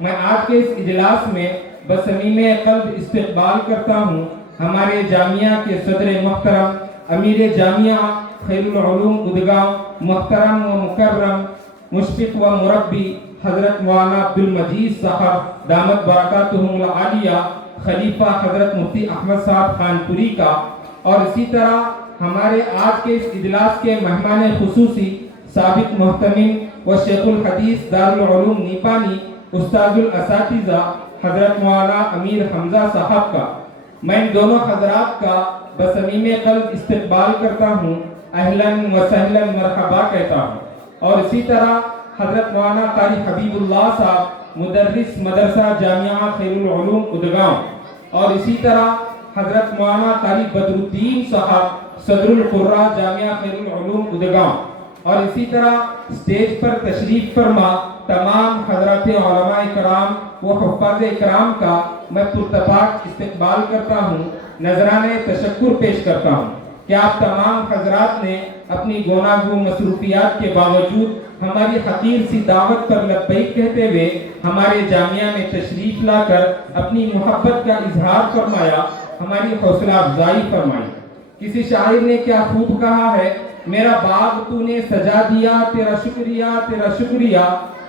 میں آج کے اس اجلاس میں بصمیم قلب استقبال کرتا ہوں ہمارے جامعہ کے صدر محترم امیر جامعہ خیر العلوم ادگاؤں محترم و مکرم مشفق و مربی حضرت مولانا عبدالمجید صاحب دامت برکاتہم العالیہ خلیفہ حضرت مفتی احمد صاحب خان پوری کا، اور اسی طرح ہمارے آج کے اس اجلاس کے مہمان خصوصی سابق محتمم و شیخ الحدیث دارالعلوم نیپانی استاد الاساتذہ حضرت مولانا امیر حمزہ صاحب کا، میں ان دونوں حضرات کا بصمیم قلب استقبال کرتا ہوں، اہلاً و سہلاً مرحبا کہتا ہوں۔ اور اسی طرح حضرت مولانا قاری حبیب اللہ صاحب مدرس مدرسہ جامعہ خیر العلوم ادگاؤں، اور اسی طرح حضرت مولانا قاری بدر الدین صاحب صدر القراء جامعہ خیر العلوم ادگاؤں، اور اسی طرح سٹیج پر تشریف فرما تمام حضرات علماء کرام و حفاظ کرام کا میں پرتپاک استقبال کرتا ہوں، نذرانہ تشکر پیش کرتا ہوں کہ آپ تمام حضرات نے اپنی گوناگو مصروفیات کے باوجود ہماری حقیر سی دعوت پر لبیک کہتے ہوئے ہمارے جامعہ میں تشریف لا کر اپنی محبت کا اظہار فرمایا، ہماری حوصلہ افزائی فرمائی۔ کسی شاعر نے کیا خوب کہا ہے، میرا باغ تو نے سجا دیا تیرا شکریہ تیرا شکریہ،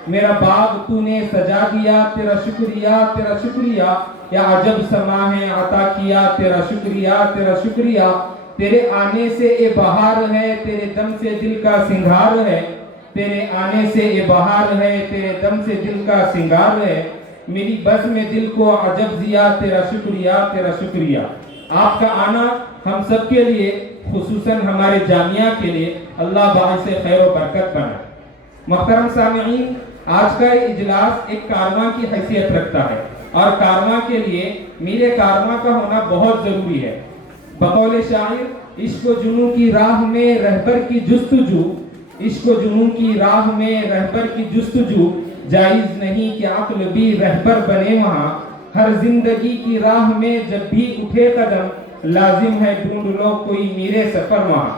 میرا باغ تو نے سجا دیا تیرا شکریہ تیرا شکریہ، یا عجب سما ہے عطا کیا تیرا شکریہ تیرا شکریہ، تیرے آنے سے اے بہار ہے تیرے دم سے دل کا سنگھار ہے، تیرے آنے سے اے بہار ہے تیرے دم سے دل کا سنگھار ہے، میری بزم میں دل کو عجب دیا تیرا شکریہ تیرا شکریہ۔ آپ کا آنا ہم سب کے لیے، خصوصاً ہمارے جامعہ کے لیے، اللہ باعث خیر و برکت بنا۔ محترم سامعین، آج کا یہ اجلاس ایک کارواں کی حیثیت رکھتا ہے، اور کارواں کے لیے میرے کارواں کا ہونا بہت ضروری ہے۔ بقول شاعر، عشق و جنوں کی راہ میں رہبر کی جستجو، عشق و جنوں کی راہ میں رہبر کی جستجو، جائز نہیں کہ عقل بھی رہبر بنے وہاں، ہر زندگی کی راہ میں جب بھی اٹھے قدم، لازم ہے ڈھونڈ لو کوئی میرے سفر وہاں۔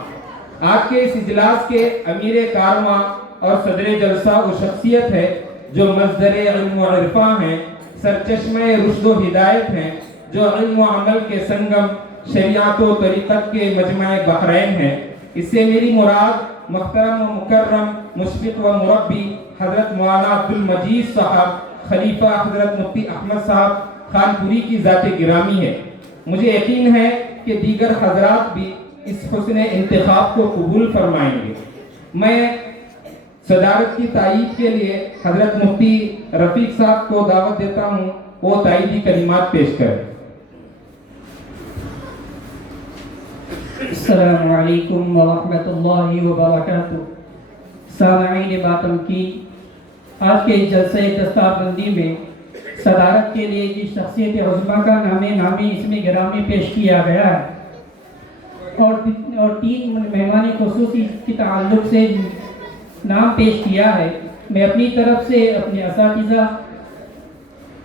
آج کے اس اجلاس کے امیر کارواں اور صدر جلسہ وہ شخصیت ہے جو مصدر علم و عرفاں ہیں، سرچشمہ رشد و ہدایت ہیں، جو علم و عمل کے سنگم، شریعت و طریقت کے مجمع بحرین ہیں۔ اس سے میری مراد محترم و مکرم مشفق و مربی حضرت مولانا عبدالمجید صاحب خلیفہ حضرت مفتی احمد صاحب خان پوری کی ذات گرامی ہے۔ مجھے یقین ہے کہ دیگر حضرات بھی اس حسن انتخاب کو قبول فرمائیں گے۔ میں صدارت کی تائید کے لیے حضرت مفتی رفیق صاحب کو دعوت دیتا ہوں، وہ تائیدی کلمات پیش کریں۔ السلام علیکم ورحمۃ اللہ وبرکاتہ۔ سامعین ماتم کی، آج کے جلسہ دستار بندی میں صدارت کے لیے جس شخصیت عظمیٰ کا نامی اس میں گرامی پیش کیا گیا ہے، اور تین مہمان خصوصی کے تعلق سے نام پیش کیا ہے، میں اپنی طرف سے اپنے اساتذہ،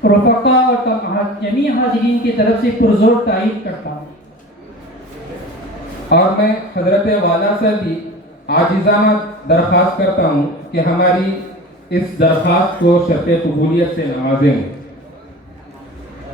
رفقا اور جمیع حاضرین کی طرف سے پرزور تائید کرتا ہوں۔ اور میں حضرت والا سے بھی عاجزانہ درخواست کرتا ہوں کہ ہماری اس درخواست کو شرط قبولیت سے نوازیں۔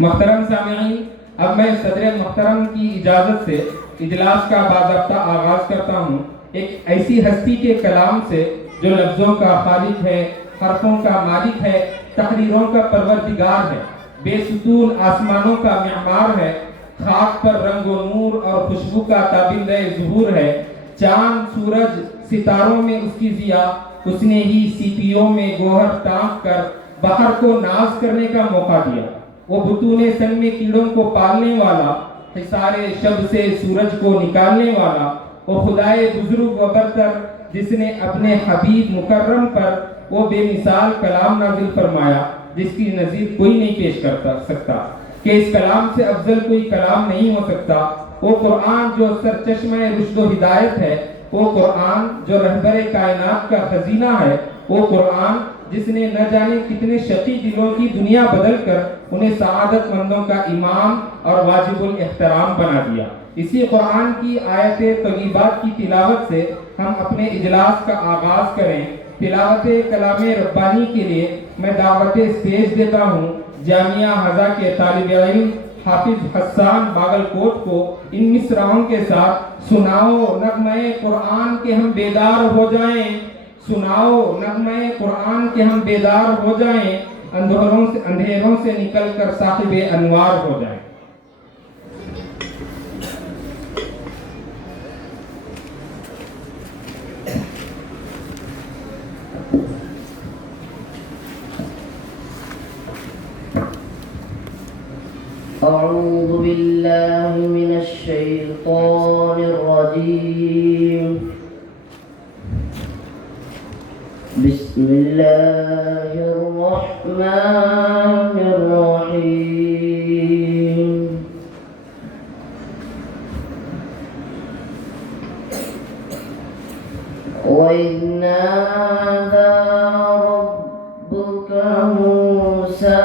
محترم سامعین، اب میں صدر محترم کی اجازت سے اجلاس کا باضابطہ آغاز کرتا ہوں، ایک ایسی ہستی کے کلام سے جو لفظوں کا خالق ہے، حرفوں کا مالک ہے، تقریروں کا پروردگار ہے، بے ستون آسمانوں کا معمار ہے، خاک پر رنگ و نور اور خوشبو کا تابندہ ظہور ہے، چاند سورج ستاروں میں اس کی ضیا، اس نے ہی سیپیوں میں گوہر ٹانک کر بحر کو ناز کرنے کا موقع دیا، وہ بطون سن میں کیڑوں کو پالنے والا، حصار شب سے سورج کو نکالنے والا، وہ خدائے بزرگ و برتر جس نے اپنے حبیب مکرم پر وہ بے مثال کلام نازل فرمایا جس کی نظیر کوئی نہیں پیش کر سکتا، کہ اس کلام سے افضل کوئی کلام نہیں ہو سکتا۔ وہ قرآن جو سرچشمہ رشد و ہدایت ہے، وہ قرآن جو رہبر کائنات کا خزینہ ہے، وہ قرآن جس نے نہ جانے کتنے شقی دلوں کی دنیا بدل کر انہیں سعادت مندوں کا امام اور واجب الاحترام بنا دیا۔ اسی قرآن کی آیت طیبات کی تلاوت سے ہم اپنے اجلاس کا آغاز کریں۔ تلاوت کلام ربانی کے لیے میں دعوت اسٹیج دیتا ہوں جامعہ ہزا کے طالب علم حافظ حسان باگل کوٹ کو ان مصرعوں کے ساتھ سناؤ نغمہ قرآن کے ہم بیدار ہو جائیں، سناؤ نغمہ قرآن کے ہم بیدار ہو جائیں، اندھیروں سے نکل کر صاحب انوار ہو جائیں۔ أعوذ بالله من الشيطان الرجيم. بسم الله الرحمن الرحيم. وإذ نادى ربك موسى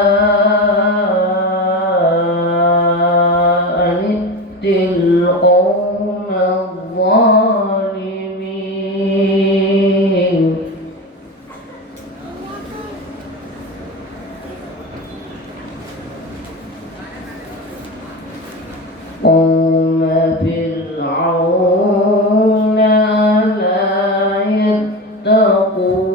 القوم الظالمين. قوم فرعون لا يتقون.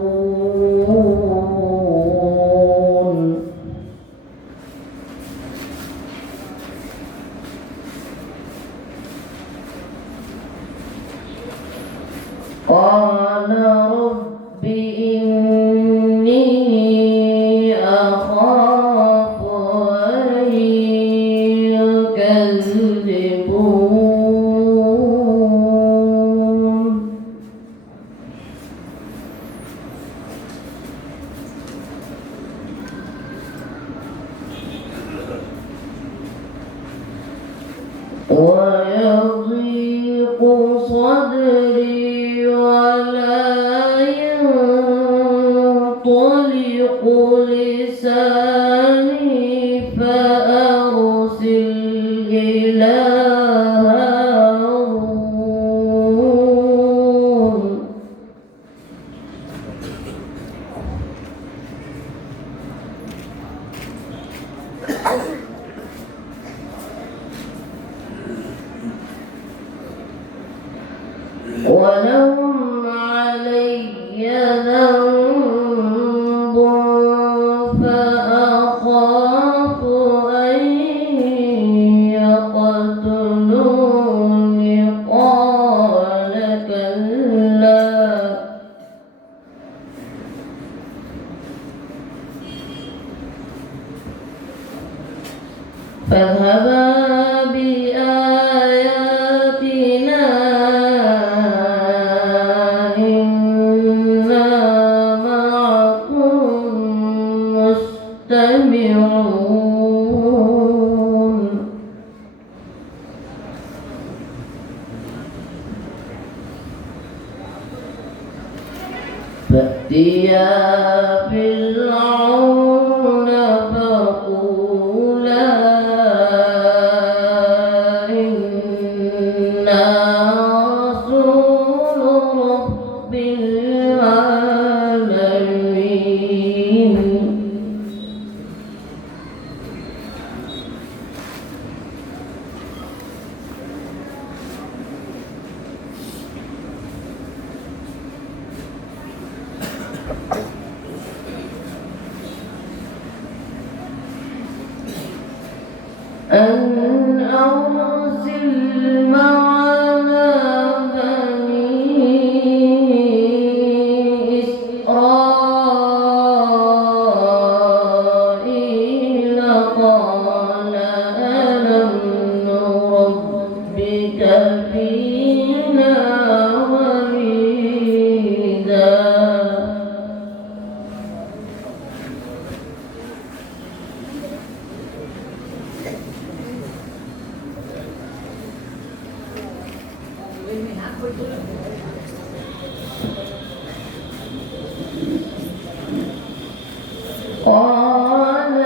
قال رب إني أخاف أن يكذبون. ويضيق صدري ولا ينطلق لساني فأرسل إلى هارون. ولهم علي ذنب فأخاف أن يقتلون. قال كلا فاذهبا بآياتنا إنا معكم مستمعون. فأتيا فرعون فقولا إنا رسول رب العالمين. أن أرسل معنا بني إسرائيل. قال ألم نربك فينا وليدا. قال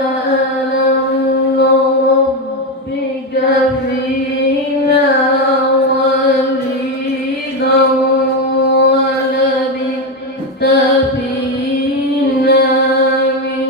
ألم نربك فينا وليدا ولبثت فينا من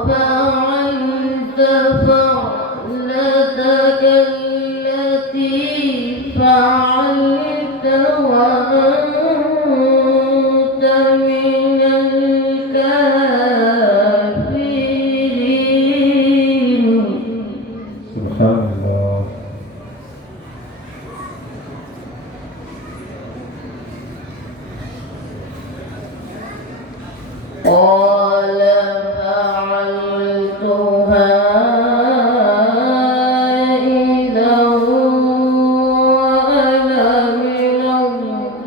وفعلت فعلتك التي فعلت وأنت من الكافرين. سبحان الله. قال فعلتها إذا وأنا من الضالين.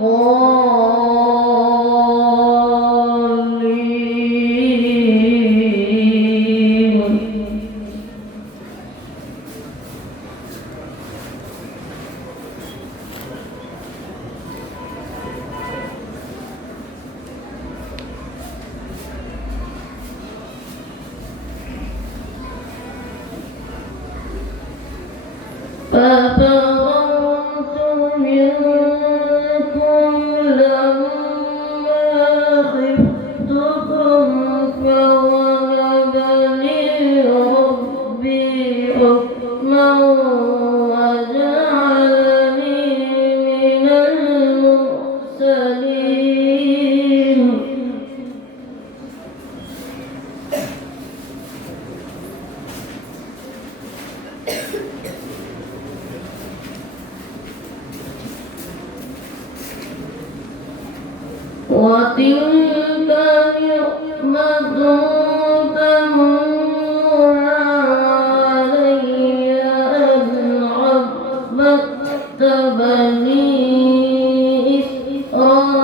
ففررت منكم لما خفتكم فوهب لي ربي حكما وجعلني من المرسلين. وتلك نعمة تمنها علي أن عبدت بني إسرائيل.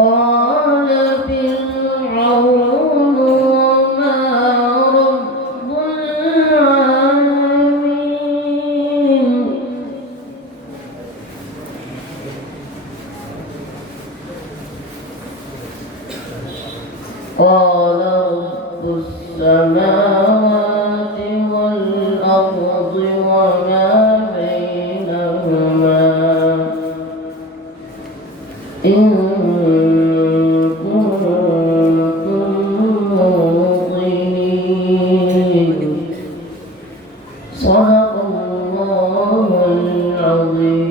قال فرعون وما رب العالمين. قال رب السماوات والأرض وما بينهما إن كنتم موقنين. صدق الله العظيم.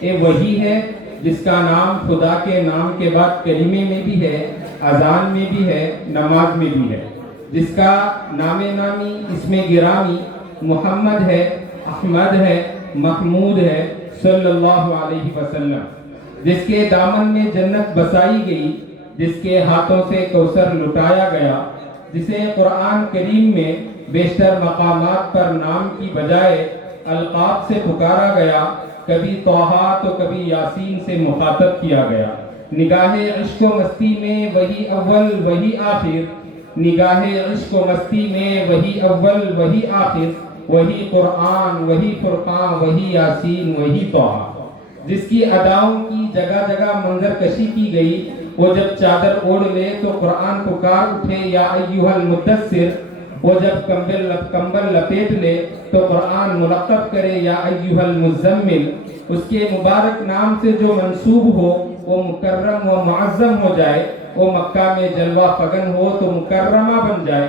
یہ وہی ہے جس کا نام خدا کے نام کے بعد کلمے میں بھی ہے، اذان میں بھی ہے، نماز میں بھی ہے، جس کا نام نامی اسم گرامی محمد ہے، احمد ہے، محمود ہے صلی اللہ علیہ وسلم، جس کے دامن میں جنت بسائی گئی، جس کے ہاتھوں سے کوثر لٹایا گیا، جسے قرآن کریم میں بیشتر مقامات پر نام کی بجائے القاب سے پکارا گیا، کبھی طٰہٰ تو کبھی یاسین سے مخاطب کیا گیا۔ نگاہ عشق و مستی میں وہی اول وہی آخر، نگاہ عشق و مستی میں وہی اول وہی آخر، وہی قرآن وہی فرقان وہی یاسین وہی طٰہٰ، جس کی اداؤں کی جگہ جگہ منظر کشی کی گئی۔ وہ جب چادر اوڑھ لے تو قرآن پکار اٹھے یا ایھا المدثر، وہ جب کمبل لپیٹ لے تو قرآن ملقب کرے یا ایھا المزمل۔ اس کے مبارک نام سے جو منسوب ہو وہ مکرم و معظم ہو جائے، وہ مکہ میں جلوہ فگن ہو تو مکرمہ بن جائے،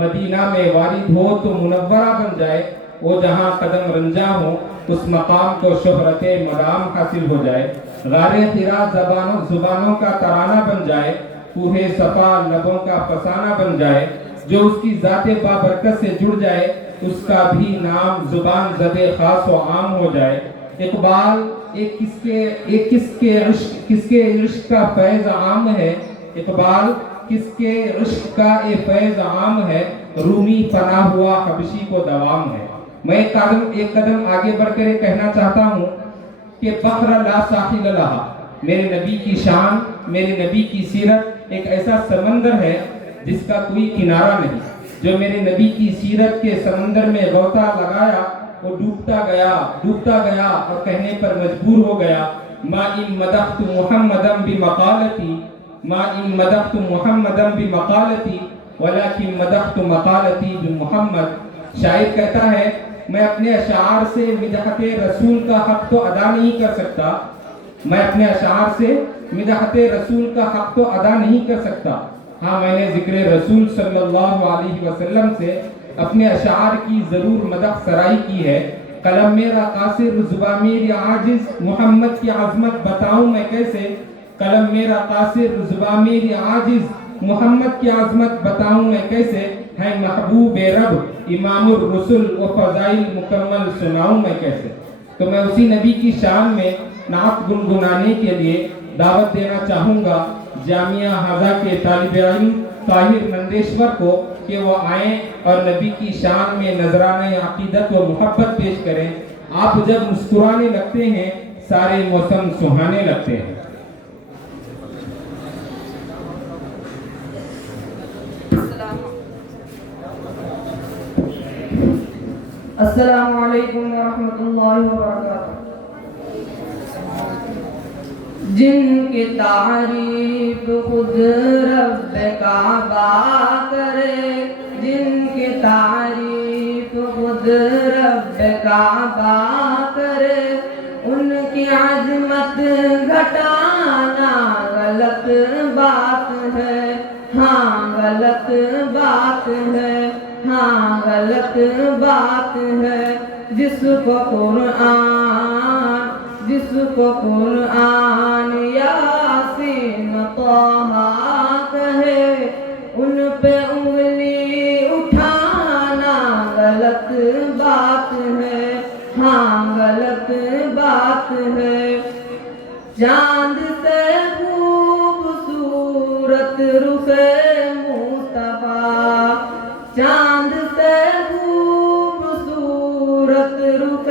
مدینہ میں وارد ہو تو منورہ بن جائے، وہ جہاں قدم رنجاں ہو اس مقام کو شہرت مدام حاصل ہو جائے، غار حرا زبانوں کا ترانہ بن جائے، کوہ صفا لبوں کا فسانہ بن جائے، جو اس کی ذات بابرکت سے جڑ جائے اس کا بھی نام زبان زد خاص و عام ہو جائے۔ اقبال ایک کس کے عشق کا فیض عام ہے، اقبال کس کے عشق کا یہ فیض عام ہے، رومی پناہ ہوا حبشی کو دوام ہے۔ میں ایک قدم آگے بڑھ کر یہ کہنا چاہتا ہوں کہ بحر لا ساحل لہا، میرے نبی کی شان، میرے نبی کی سیرت ایک ایسا سمندر ہے جس کا کوئی کنارہ نہیں، جو میرے نبی کی سیرت کے سمندر میں غوطہ لگایا وہ ڈوبتا گیا اور کہنے پر مجبور ہو گیا، ما ان مدحت محمدا بمقالتی، ما ان مدحت محمدا بمقالتی ولکن مدحت مقالتی بمحمد۔ شاعر کہتا ہے میں اپنے اشعار سے مدحت رسول کا حق تو ادا نہیں کر سکتا، میں اپنے اشعار سے مدحت رسول کا حق تو ادا نہیں کر سکتا، ہاں میں نے ذکر رسول صلی اللہ علیہ وسلم سے اپنے اشعار کی ضرور مدح سرائی کی ہے۔ قلم میرا قاصر زباں میری عاجز، محمد کی عظمت بتاؤں میں کیسے، قلم میرا قاصر زباں میری عاجز، محمد کی عظمت بتاؤں میں کیسے، ہے محبوب رب امام الرسل و فضائل مکمل سناؤں میں کیسے۔ تو میں اسی نبی کی شان میں نعت گنگنانے کے لیے دعوت دینا چاہوں گا جامعہ ہاذا کے طالب علم طاہر نندیشور کو کہ وہ آئیں اور نبی کی شان میں نذرانہ عقیدت و محبت پیش کریں۔ آپ جب مسکرانے لگتے ہیں سارے موسم سہانے لگتے ہیں۔ السلام علیکم ورحمۃ اللہ وبرکاتہ۔ جن کی تعریف خود رب کعبہ کرے، جن کی تعریف خود رب کعبہ کرے، ان کی عظمت گھٹانا غلط بات ہے، ہاں غلط بات ہے، ہاں غلط بات ہے۔ جس کو قرآن یاسین طٰہٰ کہے، ان پہ انگلی اٹھانا غلط بات ہے، ہاں غلط بات ہے۔ چاند سے خوبصورت رخ مصطفیٰ، چاند سے خوبصورت رخ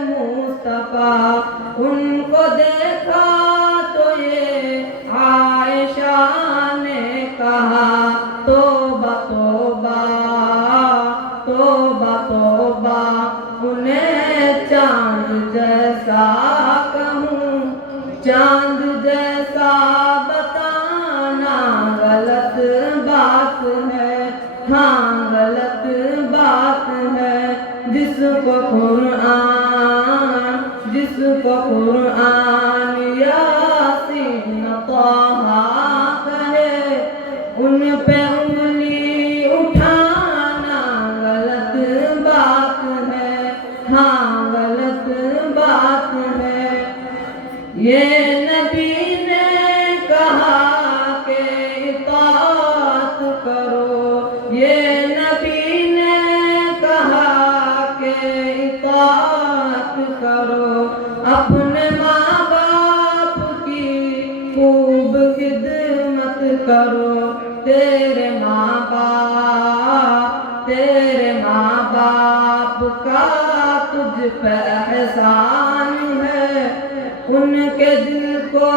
مصطفیٰ، ان کو دیکھا تو یہ عائشہ نے کہا توبہ توبہ توبہ توبہ، انہیں چاند جیسا کہوں، چاند جیسا بتانا غلط بات ہے، ہاں غلط بات ہے۔ جس کو قرآن یاسین طٰہٰ کہے، ان پہ انگلی اٹھانا غلط بات ہے، ہاں غلط بات ہے۔ اپنے ماں باپ کی خوب خدمت کرو تیرے ماں باپ کا تجھ پہ احسان ہے ان کے دل کو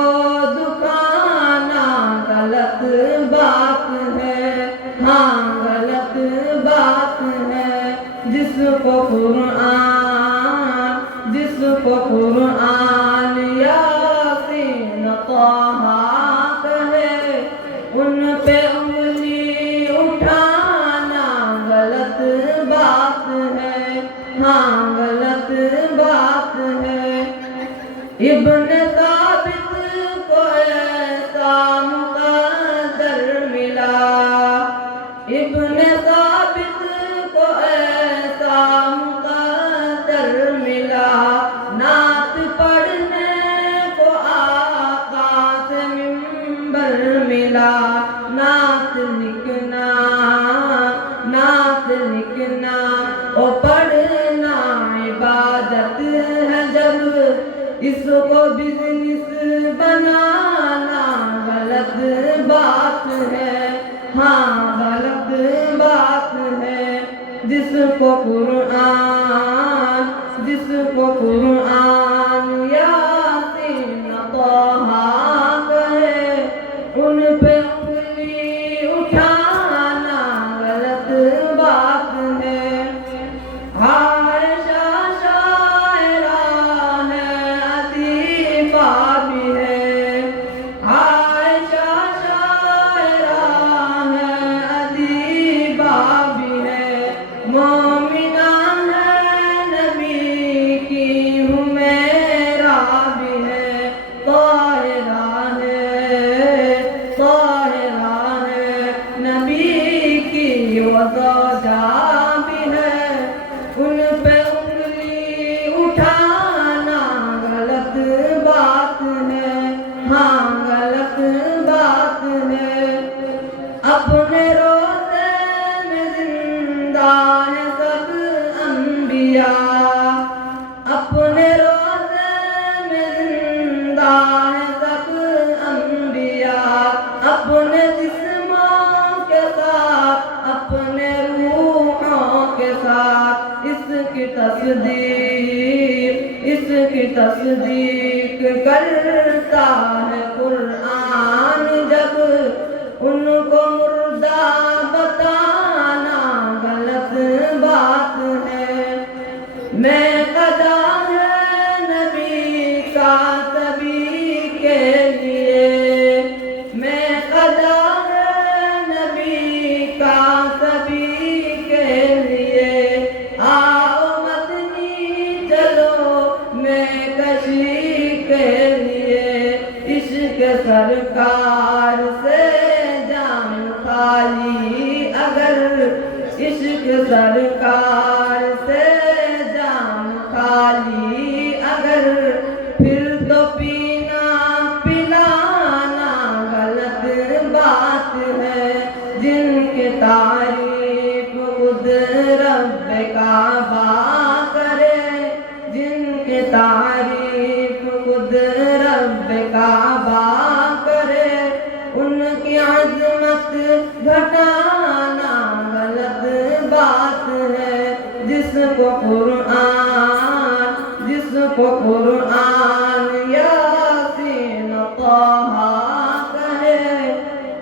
دکھانا غلط بات ہے ہاں غلط بات ہے جس کو قرآن یاسین طہ کہے ان پہ انگلی اٹھانا غلط بات ہے ہاں غلط بات ہے ابن ثابت کو ایسا مقدر ملا ابن ثابت کو ایسا مقدر ملا نعت پڑھنے کو آقا سے منبر ملا نعت لکھنا اور پڑھنا عبادت ہے جب اس کو بزنس بنانا غلط بات ہے ہاں غلط بات ہے جس کو قرآن یاسین طہ کہے ان پہ انگلی اٹھانا غلط بات ہے عائشہ شاعرہ ہے ادیبہ بھی ہے عائشہ شاعرہ ہے ادیبہ بھی ہے مومنہ ہے نبی کی حمیرہ بھی ہے طاہرہ ہے نبی کی وزوجہ بھی ہے ان پہ انگلی اٹھانا غلط بات ہے ہاں غلط بات ہے اپنے روزے میں زندہ ہے سب انبیاء اپنے روزے میں زندہ ہے سب انبیاء اپنے جسموں کے ساتھ اپنے روحوں کے ساتھ اس کی تصدیق کرتا ہے قرآن جب ان کو مردہ بتانا غلط بات ہے میں قضا ہے نبی کا سبھی کے لیے میں قضا ہے نبی کا سبھی کے لیے آؤ مدنی چلو میں کشی کے لیے عشق سرکار سے جان خالی اگر عشق سرکار سے جان خالی اگر پھر تو پینا پلانا غلط بات ہے جن کی تعریف خود رب کعبہ کرے جن کی تعریف خود رب کعبہ کرے ان کی عظمت گھٹانا غلط بات ہے جس کو قرآن یاسین طہ کہے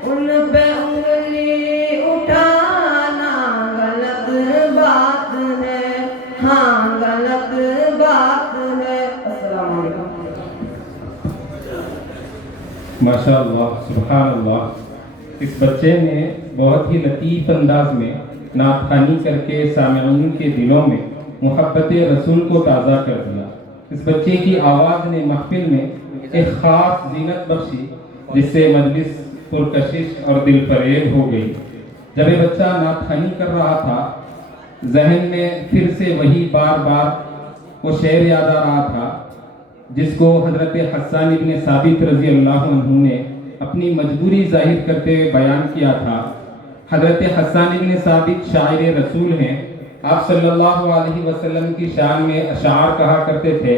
ان پہ انگلی اٹھانا غلط بات ہے ہاں غلط بات ہے السلام علیکم ماشاء اللہ سبحان اللہ اس بچے نے بہت ہی لطیف انداز میں نعت خوانی کر کے سامعین کے دلوں میں محبت رسول کو تازہ کر دیا اس بچے کی آواز نے محفل میں ایک خاص زینت بخشی جس سے مجلس پرکشش اور دل فریب ہو گئی جب یہ بچہ نعت خوانی کر رہا تھا ذہن میں پھر سے وہی بار بار وہ شعر یاد آ رہا تھا جس کو حضرت حسان ابن ثابت رضی اللہ عنہ نے اپنی مجبوری ظاہر کرتے ہوئے بیان کیا تھا حضرت حسان ابن ثابت شاعر رسول ہیں آپ صلی اللہ علیہ وسلم کی شان میں اشعار کہا کرتے تھے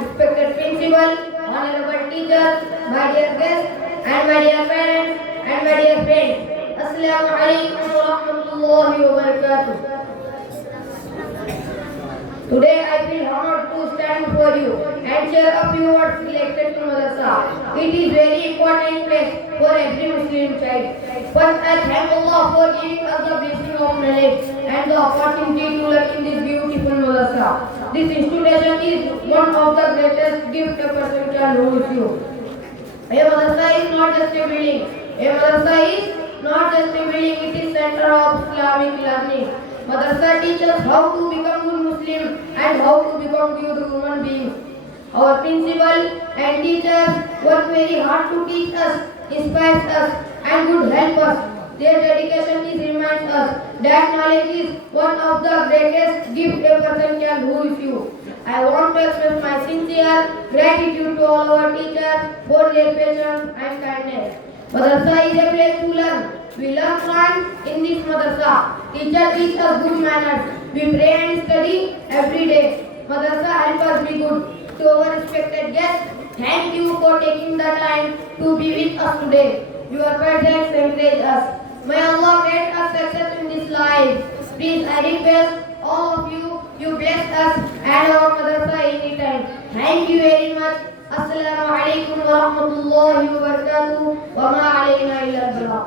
Respected principal, honorable teachers, my dear guests and my dear parents and my dear friends, Assalamu alaikum wa rahmatullahi wa barakatuh. Today I feel honored to stand before you and share a few words related to madrasa. It is very important place for every Muslim child. First, I thank Allah for giving us the blessing of knowledge and the opportunity to learn in this beautiful madrasa. This institution is one of the greatest gifts a person can receive. A madrasa is not just a building. A madrasa is not just a building. It is center of Islamic learning. Madrasa teaches how to become good Muslim and how to become good human beings. Our principal and teachers work very hard to teach us, inspire us, and would help us. Their dedication is reminds us that knowledge is one of the greatest gifts a person can do with you. I want to express my sincere gratitude to all our teachers for their patience and kindness. Madrasa is a place to learn. We learn Quran in this madrasa. Teachers teach us good manners. We pray and study every day. Madrasa helps us be good. To our respected guests, thank you for taking the time to be with us today. Your presence encourages us. May Allah grant us success in this life. Please, I request all of you, you bless us and our madrasa anytime. Thank you very much. Assalamu alaikum wa rahmatullahi wa barakatuh. Wa ma alayna illa al-balagh.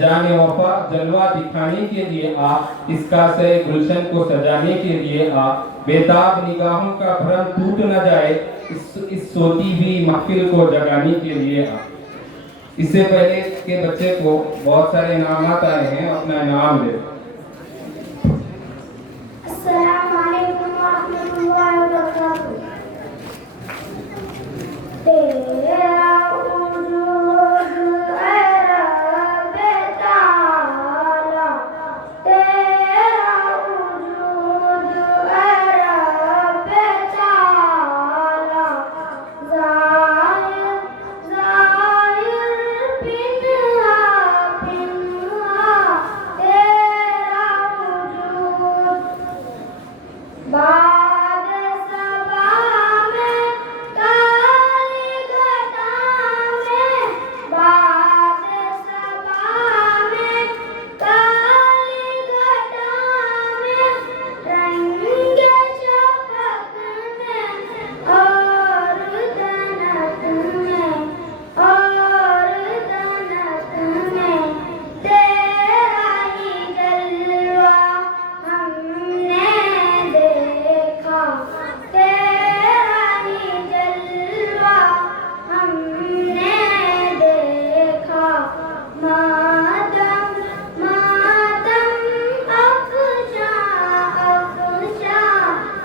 جان وفا جلوہ دکھانے کے لیے آ، اس کاسے گلشن کو سجانے کے لیے آ، بیتاب نگاہوں کا بھرم ٹوٹ نہ جائے، اس سوتی ہوئی محفل کو جگانے کے لیے آ۔ اس سے پہلے کے بچے کو بہت سارے انعامات آئے ہیں، اپنا انعام دے۔ السلام علیکم ورحمۃ اللہ وبرکاتہ۔ تیرا وجود اے رب تعالی، تیرا وجود اے رب تعالی، ظاہر ظاہر پنہا پنہا تیرا وجود، بعد صبا میں کالی گھٹا میں، بعد صبا میں کالی گھٹا میں، رنگ شفق میں اور دنت میں، اور دنت میں تیرا ہی جلوہ ہم نے دیکھا، تیرا ہی جلوہ ہم نے دیکھا، ماتم ماتم افشاں افشاں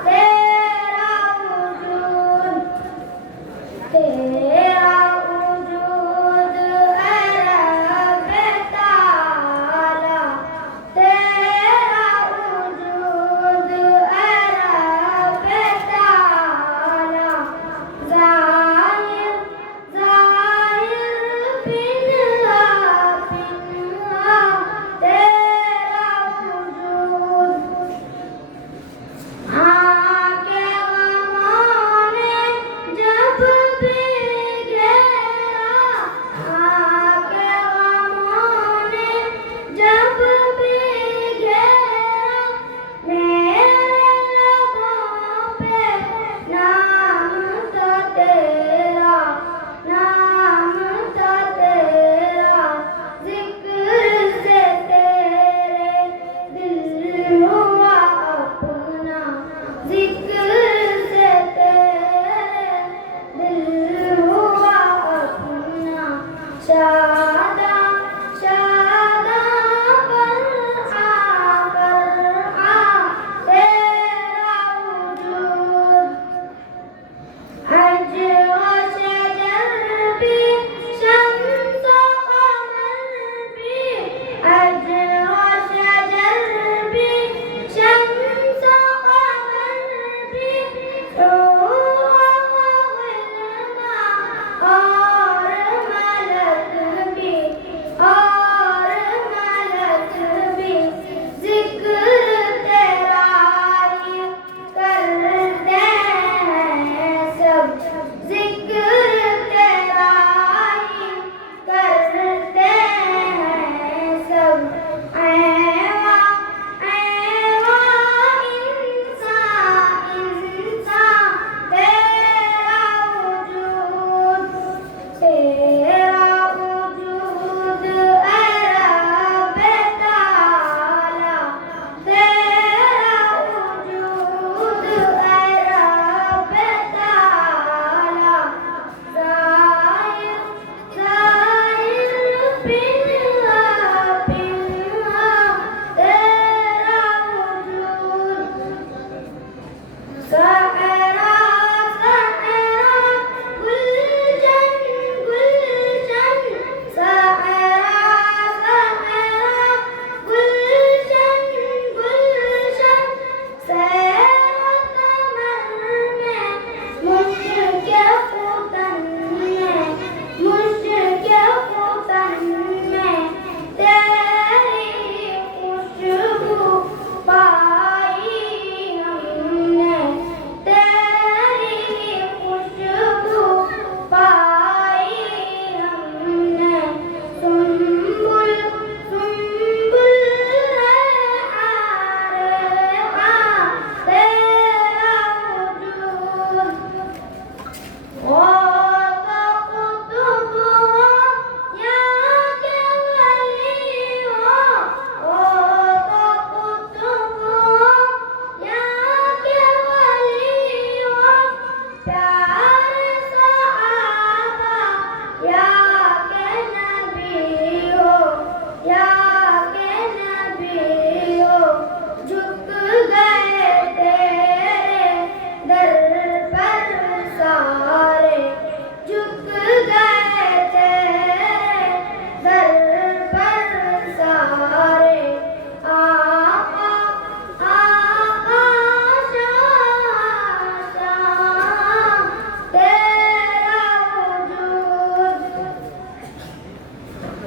تیرا وجود، تیرا وجود اے رب تعالی، تیرا وجود اے رب تعالی، ظاہر ظاہر پنہا پنہا تیرا وجود، آنکھ غموں نے جب بھی گھیرا، آنکھ غموں نے جب بھی گھیرا، میرے لبوں پہ نام تھا تیرا، نام تھا تیرا،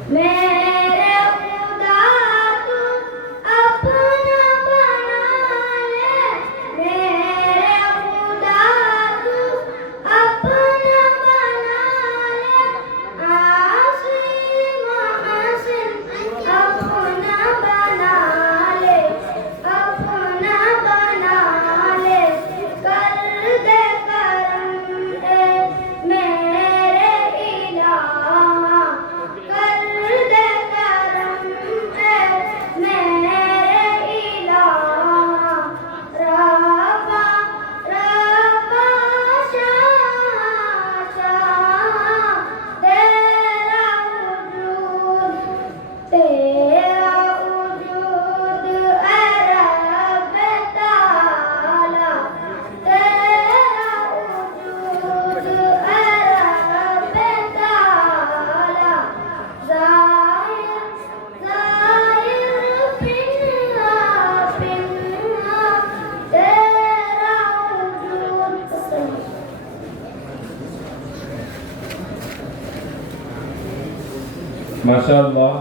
میرے خدا تو اپنا بنا لے، میرے خدا تو اپنا بنا لے، عاصم محسن اپنا بنا لے، اپنا بنا لے، کر دے کرم اے میرے الہ، کر دے کرم اے میرے الہ، ربا ربا شاہ شاہ تیرا وجود، تیرا وجود اے رب تعالی، تیرا وجود اے رب تعالی، ظاہر ظاہر پنہا پنہا تیرا وجود۔ ماشاء اللہ،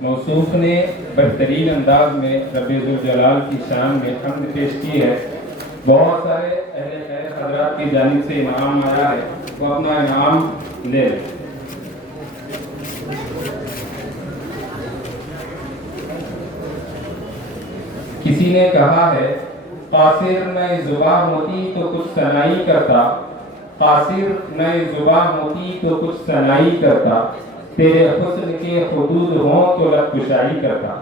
موصوف نے بہترین انداز میں رب ذوالجلال کی شان میں حمد پیش کی ہے۔ بہت سارے اہل خیر حضرات کی جانب سے انعام آیا ہے، وہ اپنا انعام لے لیں۔ کسی نے کہا ہے قاصر نئے زباں ہوتی تو کچھ سنائی کرتا، قاصر نئے زباں ہوتی تو کچھ سنائی کرتا، تیرے حسن کے حدود ہوں تو لب کشائی کرتا۔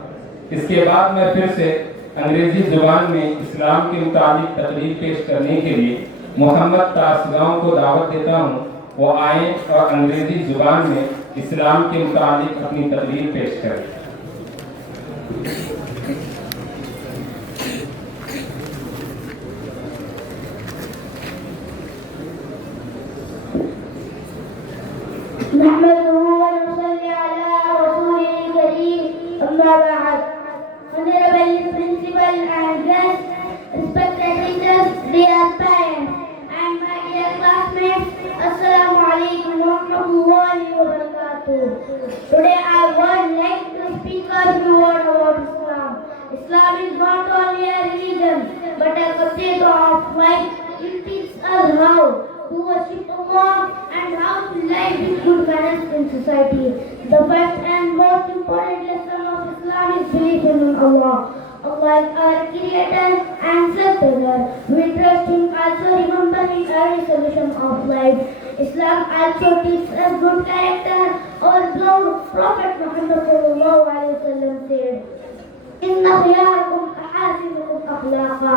اس کے بعد میں پھر سے انگریزی زبان میں اسلام کے متعلق تقریر پیش کرنے کے لیے محمد تاسگاؤں کو دعوت دیتا ہوں، وہ آئیں اور انگریزی زبان میں اسلام کے متعلق اپنی تقریر پیش کریں۔ نحمده ونصلي على رسوله الكريم، أما بعد. Honorable Principal and guests, respected teachers, dear parents, and my dear classmates, Assalamu alaikum wa rahmatullahi wa barakatuh. Today I would like to speak a few words about Islam. Islam is not only a religion, but a concept of life. It teaches us how to worship Allah and how to live with good manners in society. The first and most important lesson of Islam is belief in Allah. Allah is our creator and sustainer. We trust Him, also remembering every solution of life. Islam also teaches us good character. Our beloved Prophet Muhammad sallallahu alaihi wasallam said, "Inna khiyarakum ahasinukum akhlaqa."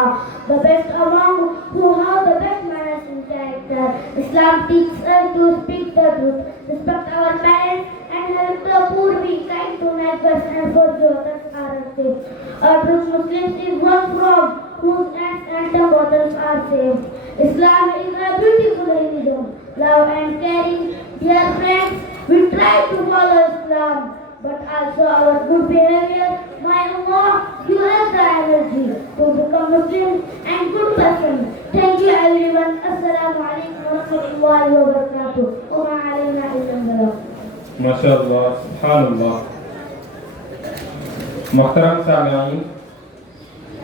The best among who have the best manners and character. Islam teaches us to speak the truth, respect our parents, and help the poor, be kind to neighbors, and forgive others are safe. A true Muslim is one from whose hands and the bottles are safe. Islam is a beautiful religion, love and caring. Dear friends, we try to follow Islam, but also our good behavior. May Allah give us the energy to become Muslim and good person. Thank you everyone. Assalamu alaikum wa rahmatullahi wa barakatuh. Wa ma alayna illa al-balagh. ماشاءاللہ، سبحان اللہ۔ محترم سامعین،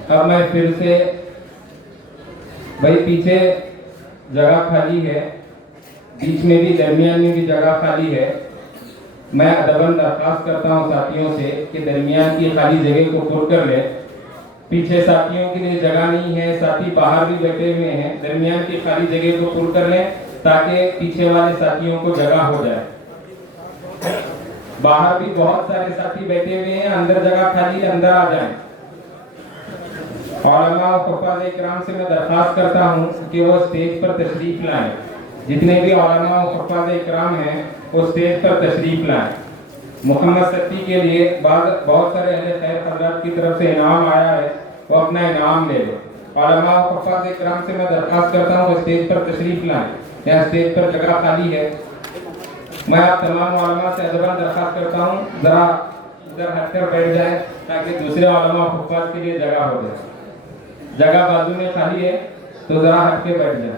اب میں پھر سے بھائی پیچھے جگہ خالی ہے، بیچ میں بھی درمیان میں بھی جگہ خالی ہے۔ میں ادباً درخواست کرتا ہوں ساتھیوں سے کہ درمیان کی خالی جگہ کو پر کر لیں۔ پیچھے ساتھیوں کے لیے جگہ نہیں ہے، ساتھی باہر بھی بیٹھے ہوئے ہیں، درمیان کی خالی جگہ کو پر کر لیں تاکہ پیچھے والے ساتھیوں کو جگہ ہو جائے۔ باہر بھی بہت سارے ساتھی بیٹھے ہوئے ہیں، اندر جگہ خالی ہے، اندر آ جائیں۔ علماء و حفاظ اکرام سے میں درخواست کرتا ہوں کہ وہ اسٹیج پر تشریف لائیں۔ جتنے بھی علماء و حفاظ اکرام ہیں وہ اسٹیج پر تشریف لائیں۔ محمد ستی کے لیے بہت سارے اہل خیر حضرات کی طرف سے انعام آیا ہے، وہ اپنا انعام لے لیں۔ علماء و حفاظ اکرام سے میں درخواست کرتا ہوں وہ اسٹیج پر تشریف لائیں، یہاں اسٹیج پر جگہ خالی ہے۔ میں آپ تمام علماء سے ادباً درخواست کرتا ہوں ذرا ادھر ہٹ کر بیٹھ جائیں تاکہ دوسرے علماء و حفاظ کے لیے جگہ ہو جائے۔ جگہ بازو میں خالی ہے تو ذرا ہٹ کے بیٹھ جائیں۔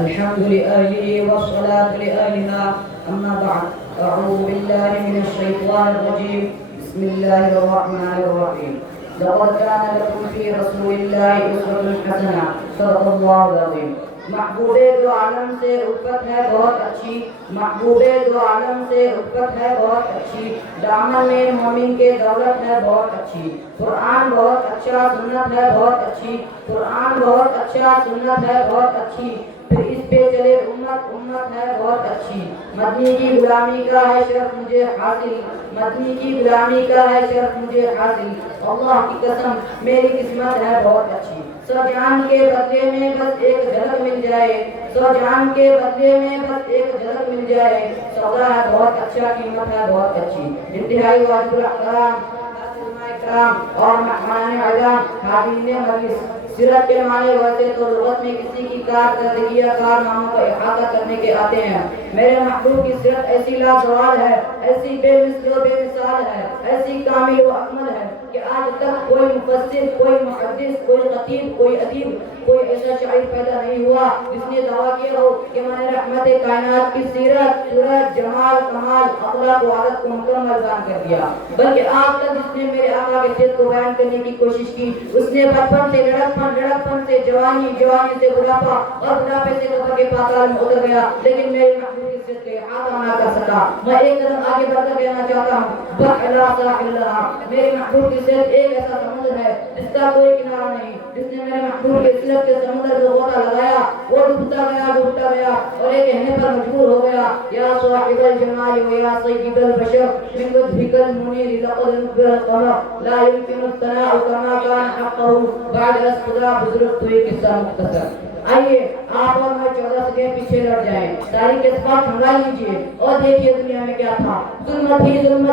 الحمد لله والصلاة لأهلها أما بعد أعوذ بالله من الشيطان الرجيم بسم الله الرحمن الرحيم لقد كان لكم في رسول الله أسوة حسنة صدق الله العظيم محبوبے دو عالم سے الفت ہے بہت اچھی محبوبے دو عالم سے الفت ہے بہت اچھی دامن میں مومن کے دولت ہے بہت اچھی قرآن بہت اچھا سنت ہے بہت اچھی قرآن بہت اچھا سنت ہے بہت اچھی پھر اس پہ چلے امت امت ہے بہت اچھی مدنی کی غلامی کا ہے شرف مجھے حاصل مدنی کی غلامی کا ہے شرف مجھے حاصل اللہ کی قسم میری قسمت ہے بہت اچھی سو جان کے بدلے میں بس ایک جھلک مل جائے سو جان کے بدلے میں بس ایک جھلک مل جائے سودا ہے بہت اچھا قیمت ہے بہت اچھی انتہائی واجب الاحترام کرام اور مہمان اعظم حاضرین مجلس سیرت کے معنی ویسے تو لغت میں کسی کی کارکردگی یا کارناموں کا احاطہ کرنے کے آتے ہیں میرے محبوب کی سیرت ایسی لازوال ہے ایسی بے مثل و بے مثال ہے ایسی کامل و اکمل ہے کہ آج تک کوئی مفسر کوئی محدث کوئی خطیب کوئی ادیب کوئی ایسا شاعر پیدا نہیں ہوا جس نے دعویٰ کیا ہو کہ میں نے رحمت کائنات کی سیرت صورت جمال کمال اخلاق و عادت کو مکمل بیان کر دیا بلکہ آج تک جس نے میرے آقا کے سیرت کو بیان کرنے کی کوشش کی اس نے بچپن سے لڑکپن سے جوانی سے بڑھاپا اور بڑھاپے سے قبر کے پاتال میں اتر گیا لیکن میرے محبوب کی سیرت کا احاطہ نہ کر سکا میں ایک قدم آگے بڑھ کر کہنا چاہتا ہوں بحلا صاحب میرے محبوب کی سیرت ایک ایسا سمندر ہے جس کا کوئی کنارہ نہیں جس نے میرے محبوب کے سیرت کے سمندر میں غوطہ لگایا وہ ڈوبتا گیا اور ایک کہنے پر مجبور ہو گیا یا صاحب الجمال و یا سید البشر من وجهك المنير لقد نبر القمر لا يمكن الثناء كما كان حقه بعد خدا بزرگ تو ایک قصہ مختصر آئیے آپ اور میں 14 سے پیچھے لڑ جائیں تاریخ کے ساتھ ہنگا لیجئے اور دیکھیے دنیا میں کیا تھا ظلمت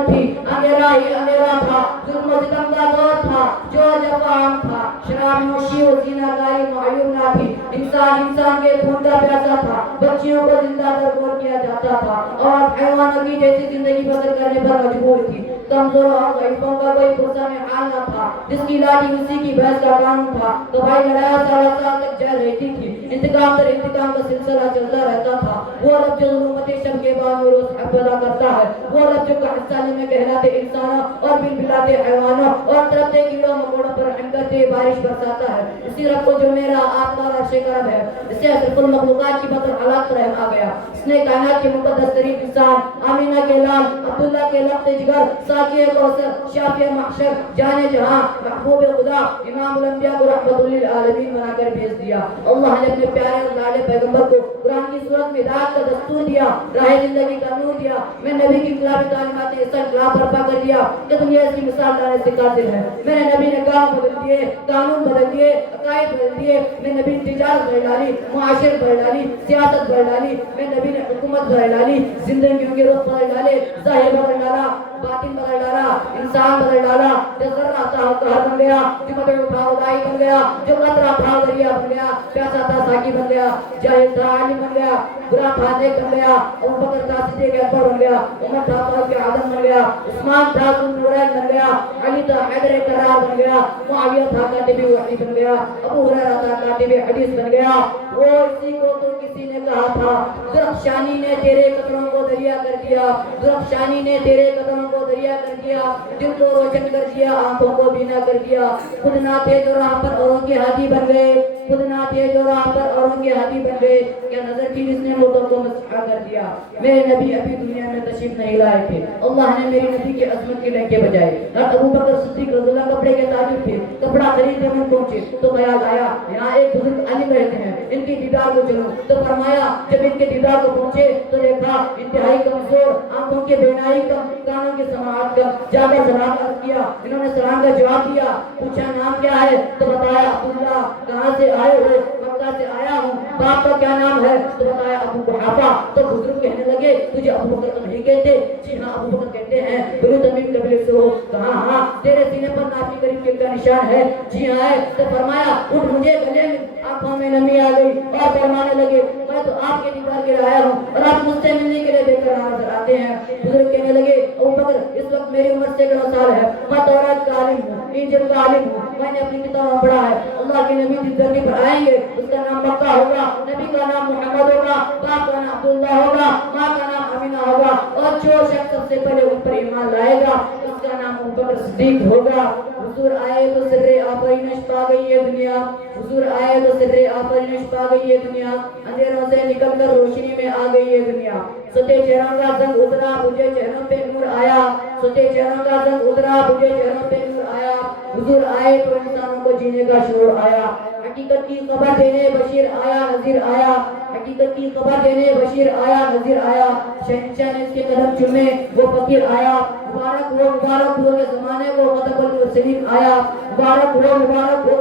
تھی اندھیرا ہی اندھیرا تھا ظلم و ستم کا دور تھا جو جفا عام تھا شراب نوشی و زینہ کاری معیوب نہ تھی انسان کے خون کا پیاسا تھا بچیوں کو زندہ درگور کیا جاتا تھا اور حیوانوں کی جیسی زندگی بسر کرنے پر مجبور تھی کمزور اور ضعیفوں کا کوئی فرصہ میں حال نہ تھا جس کی لاٹھی اسی کی بحث کا قانون تھا تو بھائی لڑایا سال تک جاری رہتی تھی انتقام پر انتقام کا سلسلہ چلتا رہتا تھا وہ رب جو ظلمت شب کے بعد روز حفظہ کرتا ہے وہ رب جو کا حصہ میں کہلاتے انسانوں اور بلبلاتے حیوانوں اور ترپتے کیڑوں مکوڑوں پر رحم کرتے بارش برساتا ہے اسی رب کو جو میرا آپ کا عرش کرم ہے اسے اشرف المخلوقات کی بطر حالات پر رحم آ گیا اس نے کائنات کے مقدس ترین انسان آمینہ کے لال عبداللہ کے لخت جگر ساقی کوثر شافی محشر جانے جہاں محبوب خدا امام الانبیاء کو رحمت للعالمین بنا کر بھیج دیا اللہ نے اپنے پیارے اور لاڈلے پیغمبر کو قرآن کی صورت میں ہدایت کا دستور دیا راہ زندگی کا نور دیا میں نبی کی انقلابی تعلیمات نے ایسا انقلاب برپا کر دیا کہ دنیا اس کی مثال لانے سے قادر ہے میرے نبی نے کام بدل دیے قانون بدل دیے عقائد بدل دیے میں نبی نے تجارت بدل ڈالی معاشرت بدل ڈالی سیاست بدل ڈالی میں نبی نے حکومت بدل ڈالی زندگیوں کے رخ بدل ڈالے ظاہر بدل ڈالا باطن بدل ڈالا, انسان بدل ڈالا, جو ذرہ تھا قہر بن گیا, جو مدعو تھا ادائی بن گیا, جو قطرہ تھا دریا بن گیا, پیاسا تھا ساقی بن گیا, جاہل تھا عالم بن گیا, برا تھا نیک بن گیا, ابوبکر تھا صدیق اکبر بن گیا, عمر تھا فاروق اعظم بن گیا, عثمان تھا ذو النورین بن گیا, علی تھا حیدر کرار بن گیا, معاویہ تھا کاتب وحی بن گیا, ابو ہریرہ تھا کاتب حدیث بن گیا. وہ اسی کو تو کسی نے کہا تھا, درخشانی نے تیرے قدموں کو دریا کر دیا, درخشانی نے تیرے قدموں کو دریا کر دیا, دل کو روشن کر دیا, آنکھوں کو بینا کر دیا. خود نہ تھے جو راہ پر اوروں کے ہادی بن گئے, خود نہ تھے جو راہ پر اوروں کے ہادی بن گئے. کیا نظر کی جس نے لوگوں کو مسخرہ کر دیا. میرے نبی ابھی دنیا میں تشریف نہیں لائے تھے, اللہ نے میری نبی کی عظمت کے لہکے بجائے. ابو بکر صدیق رضی اللہ کپڑے کے تاجر تھے, کپڑا خریدنے میں پہنچے تو خیال آیا یہاں ایک بزرگ عالم رہتے ہیں, ان کی دیدار کو چلوں. تو فرمایا جب ان کے دیدار کو پہنچے تو دیکھا انتہائی کمزور, آنکھوں کی بینائی کم, کانوں کی سماعت کم. جا کر سلام عرض کیا, انہوں نے سلام کا جواب دیا. پوچھا نام کیا ہے تو بتایا عبداللہ. کہاں سے آئے ہو؟ مکہ سے آیا ہوں. باپ کا کیا نام ہے تو بتایا ابو قحافہ. تو بزرگ کہنے لگے تجھے ابو بکر تو نہیں کہتے؟ جی ہاں ابو بکر کہتے ہیں. بنو تمیم قبیلے سے ہو؟ کہا ہاں. تیرے سینے پر نافی قریب کے کا نشان ہے؟ جی ہاں ہے. تو فرمایا اٹھ, مجھے گلے میں آنکھوں میں نمی آ گئی اور فرمانے لگے میں تو آپ کے دیدار کے لیے آیا ہوں اور آپ مجھ سے ملنے کے لیے بے قرار نظر آتے ہیں. بزرگ کہنے لگے ابو بکر اس وقت میری عمر 9 سال ہے, میں تورات کا عالم ہوں, انجیل کا عالم ہوں, میں نے اپنی کتابوں پڑھا ہے. اللہ کے نبی جس دھرتی پر آئیں گے اس کا نام مکہ ہوگا, نبی کا نام محمد ہوگا, باپ کا نام عبداللہ ہوگا, ماں کا نام امینہ ہوگا, اور جو شخص سب سے پہلے ان پر ایمان لائے گا اس کا نام ابو بکر صدیق ہوگا. حضور آئے تو سر آفرینش پا گئی یہ دنیا, حضور آئے تو سر آفرینش پا گئی یہ دنیا, اندھیروں سے نکل کر روشنی میں آ گئی یہ دنیا. سچے چہروں کا زنگ اترا, بجھے چہروں پہ نور آیا, سچے چہروں کا زنگ اترا, بجھے چہروں پہ نور آیا. حضور آئے تو انسانوں کو جینے کا شعور آیا. حقیقت کی خبر دینے بشیر آیا, نذیر آیا, حقیقت کی خبر دینے بشیر آیا, نذیر آیا. شہنشاہ نے اس کے قدم چومے وہ فقیر آیا. مبارک ہو کے زمانے کو خطب المرسلین آیا, مبارک ہو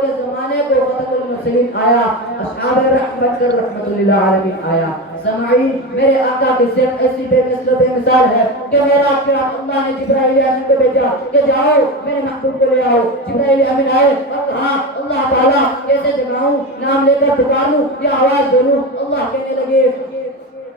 کے زمانے کو خطب المرسلین آیا. اصحاب رحمت کر رحمت للعالمین آیا. سامعین میرے آقا کی صرف ایسی بے مثل و بے مثال ہے کہ میرا کیا اللہ نے جبرائیل امین کو بھیجا کہ جاؤ میرے محبوب کو لے آؤ. جبرائیل امین آئے اور کہا اللہ تعالیٰ کیسے جگاؤں, نام لے کر پکاروں یا آواز دوں؟ اللہ کہنے لگے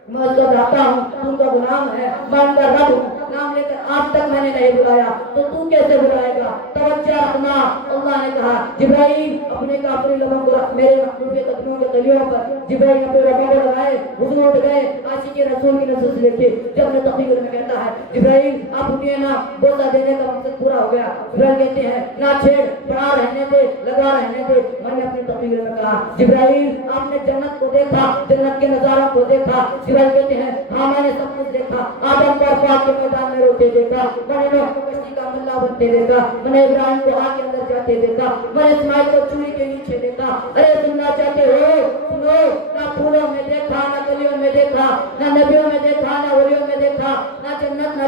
میں اس کا داتا ہوں, تم کا غلام ہے, میں ان کا رب ہوں, نام لے کر آج تک میں نے نہیں بلایا تو تو کیسے بلائے گا؟ توجہ رکھنا. اللہ نے کہا جبرائیل اپنے کافری لبوں کو رکھ میرے محبوب کے قدموں کے تلیوں پر. جبرائیل اپنے لبوں کو لگائے, حضور اٹھ گئے, عاشق رسول کی نظر سے دیکھے. جب میں تقریر میں کہتا ہے جبرائیل آپ اٹھیے نا, بوسہ دینے کا مقصد پورا ہو گیا. جبرائیل کہتے ہیں نہ چھیڑ, پڑا رہنے دے, لگا رہنے دے. میں نے اپنی تقریر میں کہا جبرائیل آپ نے جنت کو دیکھا, جنت کے نظاروں کو دیکھا؟ جبرائیل کہتے ہیں ہاں میں نے سب کچھ دیکھا. آدم کو پاک کے میدان میں روتے دیکھا, میں نے نوح کو کشتی کا ملا بنتے دیکھا, میں نے ابراہیم کو آگ کے اندر جاتے دیکھا, میں نے اسماعیل کو چوری کے نیچے دیکھا. ارے سننا چاہتے ہو سنو, نہ پھولوں میں دیکھا, نہ کلیوں میں دیکھا, نہ نبیوں میں دیکھا, نہ ولیوں میں دیکھا, نہ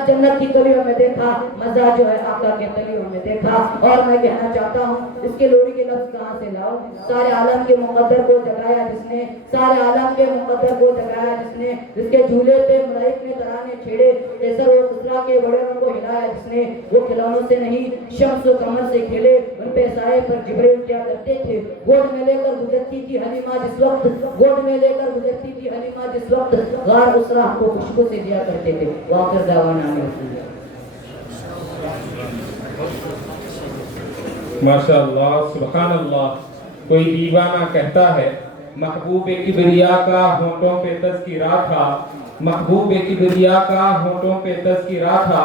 جنت کی کلیوں میں دیکھا, مزہ جو ہے آقا کے تلیوں میں دیکھا. اور میں کہنا چاہتا ہوں اس کے لوری کے لفظ کہاں سے لاؤ؟ سارے عالم کے مقدر کو جگایا جس نے, سارے عالم کے مقدر کو جگایا جس نے, جس کے جھولے پہ ملائک نے ترانے چھیڑے, کیسر و خسرا کے بڑوں کو ہلایا جس نے. وہ کھلونوں سے نہیں شمس و قمر سے کھیلے, ان پہ سائے پر جبرائیل کیا کرتے تھے. گود میں لے کر گزرتی تھی حلیمہ جس وقت, گود میں لے کر گزرتی تھی حلیمہ جس وقت, غار اسرا کو خوشبو سے دیا کرتے تھے. واخر دعوانا ماشاء اللہ سبحان اللہ. کوئی دیوانہ کہتا ہے محبوب کبریا کا ہونٹوں پہ تذکرہ تھا, محبوب کبریا کا ہونٹوں پہ تذکرہ تھا,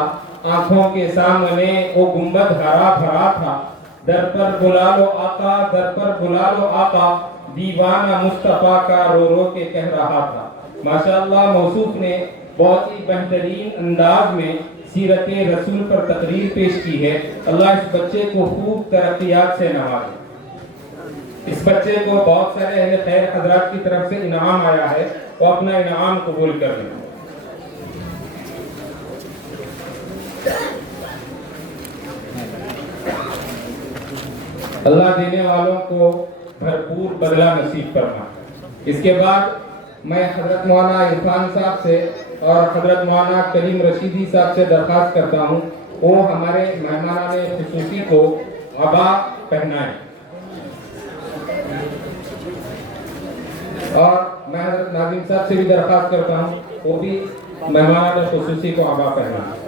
آنکھوں کے سامنے وہ گنبد ہرا بھرا تھا. در پر بلا لو آقا, در پر بلا لو آقا, دیوانہ مصطفیٰ کا رو رو کے کہہ رہا تھا. ماشاءاللہ موصوف نے بہت ہی بہترین انداز میں سیرت رسول پر تقریر پیش کی ہے. اللہ اس بچے کو خوب ترقیات سے نوازے. اس بچے کو بہت سارے اہل خیر حضرات کی طرف سے انعام آیا ہے, وہ اپنا انعام قبول کر لیں. اللہ دینے والوں کو بھرپور بدلہ نصیب فرمائے. اس کے بعد میں حضرت مولانا عرفان صاحب سے اور حضرت مولانا کریم رشیدی صاحب سے درخواست کرتا ہوں وہ ہمارے مہمانان خصوصی کو عبا پہنائیں. اور میں حضرت ناظم صاحب سے بھی درخواست کرتا ہوں وہ بھی مہمانان خصوصی کو عبا پہنائیں.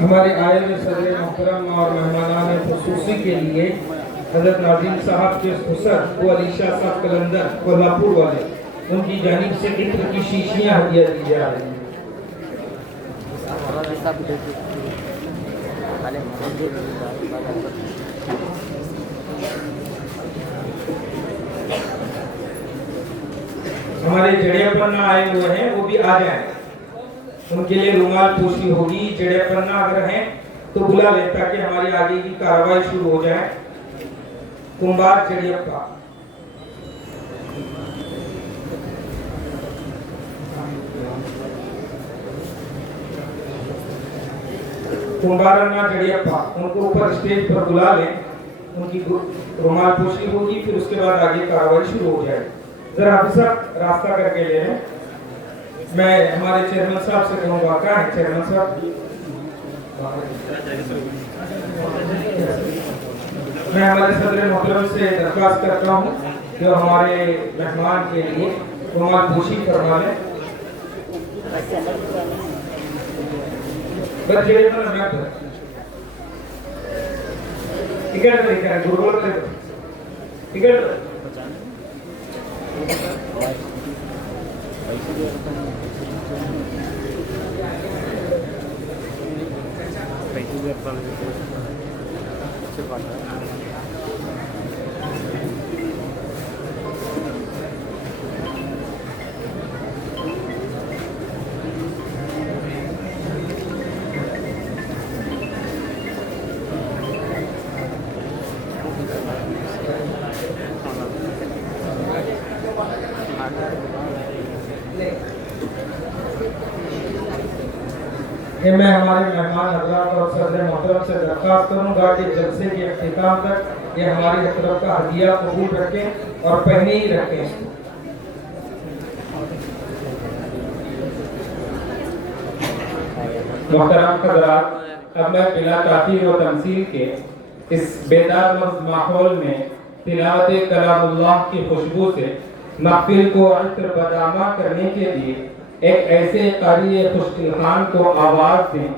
ہمارے آئے ہوئے صدر محترم اور مہمانان خصوصی کے لیے حضرت ناظم صاحب کے خسر وہ علی شاہ صاحب قلندر کولہاپور والے ان کی جانب سے عطر کی شیشیاں ہدیہ دی جا رہی ہیں. ہمارے جڑے پنہ آئے ہوئے ہیں وہ بھی آ جائیں. ان کے لیے رومال پوشی ہوگی. جڑے پنہ اگر ہیں تو بلا لیں تاکہ ہماری آگے کی کارروائی شروع ہو جائے. کمبار چڑیپا کمبارنا چڑیپا ان کو اوپر اسٹیج پر بلا لیں. ان کی رومال پوشی ہوگی پھر اس کے بعد آگے کارروائی شروع ہو جائے. ذرا حافظ صاحب راستہ کر کے لے لیں. میں ہمارے چیئرمین صاحب سے کہوں گا کہاں ہے چیئرمین صاحب. میں ہمارے صدر محترم سے درخواست کرتا ہوں کہ ہمارے مہمان کے لیے رومال پوشی فرما لیں. بچے پر میں ٹکٹ لے کر گرگول کرے ٹکٹ میں ہمارے مہمان حضرات اور صدر محترم سے درخواست کروں گا کہ جلسے کے اختتام تک یہ ہماری طرف کا ہدیہ قبول رکھیں اور پہنے ہی رکھیں. محترم حضرات اب میں بلا تاخیر و تمثیل کے اس بیدار ماحول میں تلاوت کلام اللہ کی خوشبو سے محفل کو عطر بدامہ کرنے کے لیے ایک ایسے قاری خوش خان کو آواز دیں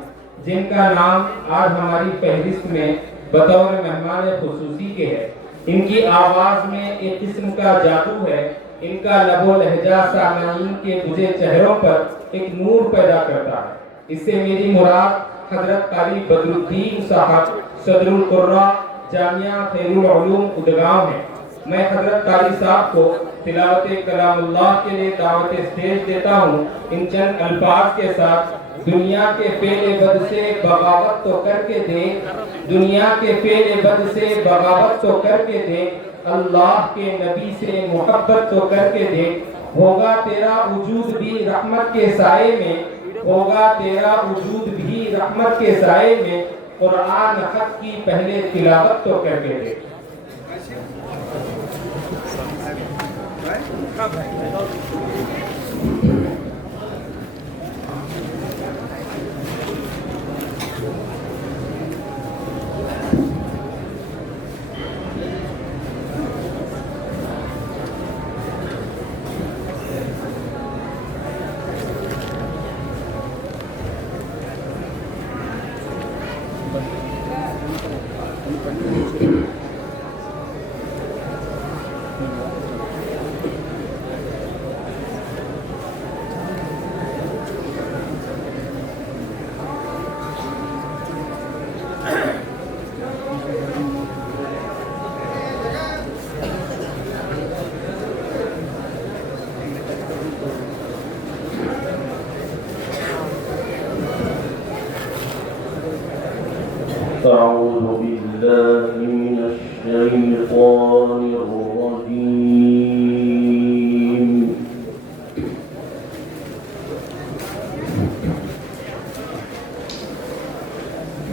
جن کا نام آج ہماری فہرست میں بطور مہمان خصوصی کے ہے. ان کی آواز میں ایک قسم کا جادو ہے. ان کا لب و لہجہ سامعین کے بجھے چہروں پر ایک نور پیدا کرتا ہے. اس سے میری مراد حضرت قاری بدر الدین صاحب صدر القراء جامعہ خیر العلوم ادگاؤں ہے. میں حضرت قاری صاحب کو تلاوت کلام اللہ کے لیے دعوت اسٹیج دیتا ہوں. ان چند الفاظ کے ساتھ دنیا کے فعل بد سے بغاوت تو کر کے دے، دنیا کے فعل بد سے بغاوت تو کر کے دے، اللہ کے نبی سے محبت تو کر کے دے. ہوگا تیرا وجود بھی رحمت کے سائے میں، ہوگا تیرا وجود بھی رحمت کے سائے میں، قرآن حق کی پہلے تلاوت تو کر کے دے. بالله من الشيطان الرجيم.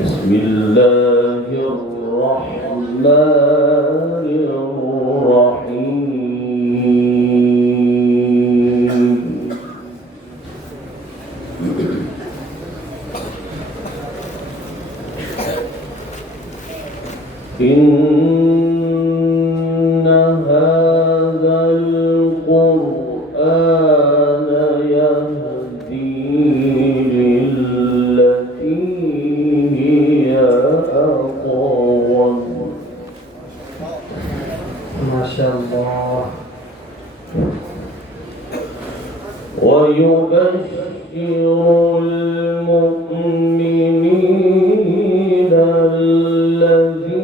بسم الله الرحمن الرحيم. إن هذا القرآن يهدي للتي هي أقوم. ما شاء الله. ويبشر المؤمنين الذين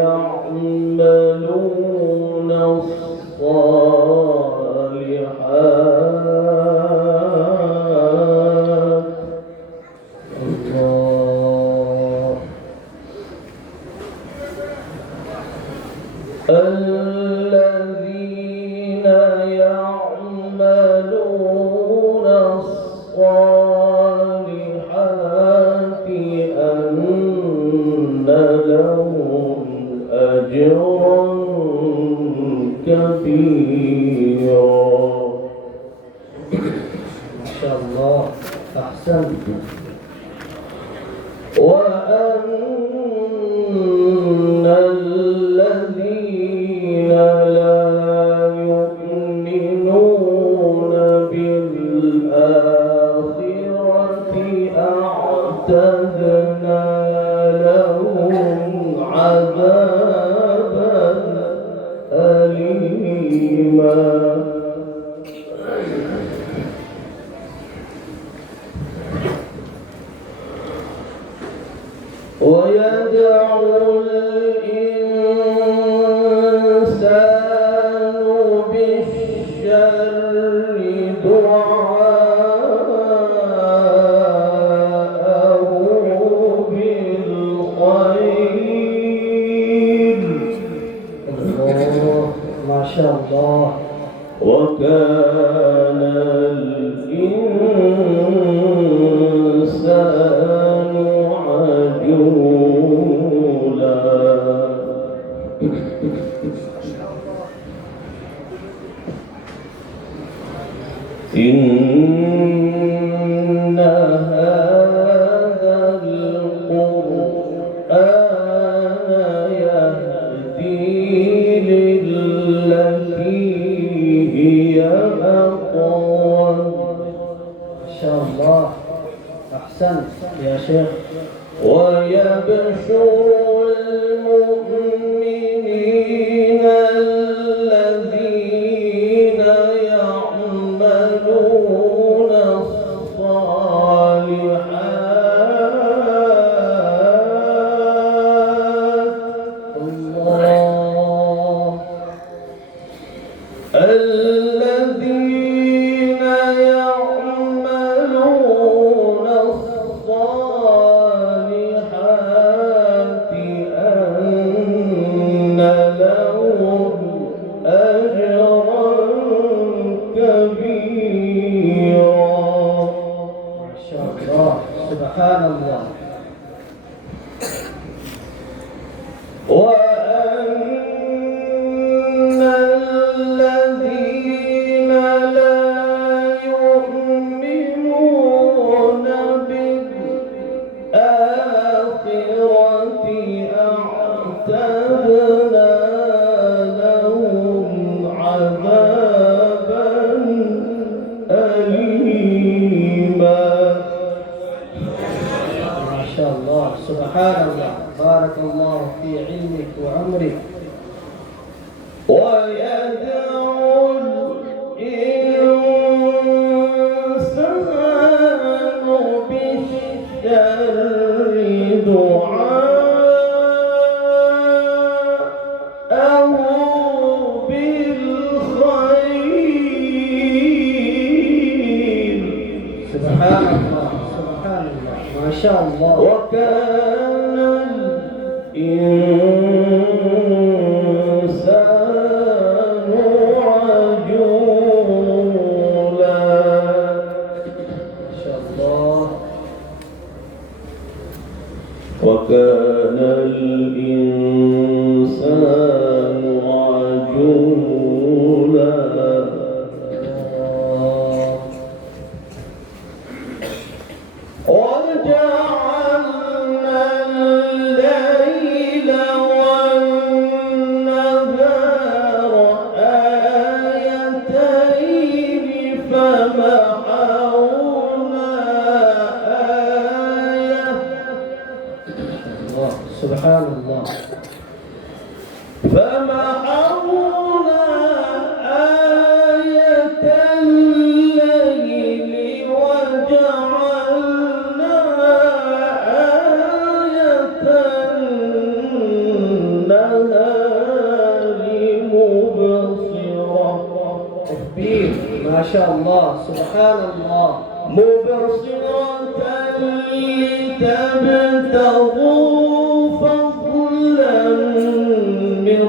يعملون الصالحات الذين يعملون الصالحات أن لهم أجرا كبيرا. ما شاء الله. أحسنت. وأن الذين لا يؤمنون بالآخرة أعتدنا لهم عذابا أليما. ويدعو الإنسان بالشر دعاءه بالخير. الله. ما شاء الله. وكان الإنسان عجولا. إن هذا القرآن يهدي للتي هي أقوم. ما شاء الله. أحسنت يا شيخ. ويبشر المؤمنين الذين يعملون الصالحات الله. الذين يعملون الصالحات أن لهم أجرا كبيرا. ما شاء الله. سبحان الله. وأن الذين لا يؤمنون بالآخرة أعتدنا لهم عذابا أليما. ما شاء الله. سبحان الله. بارك الله في علمك وعمرك. ويدعو الإنسان بالشر دعاءه بالخير. سبحان الله. سبحان الله. ما شاء الله. وكان وكان الإنسان عجولا وجعلنا الليل والنهار آيتين فمحونا سبحان الله. فمحونا آية الليل وجعلنا آية النهار مبصرة. تكبير، ما شاء الله، سبحان الله. مبصرة لتبتغوا فضلا من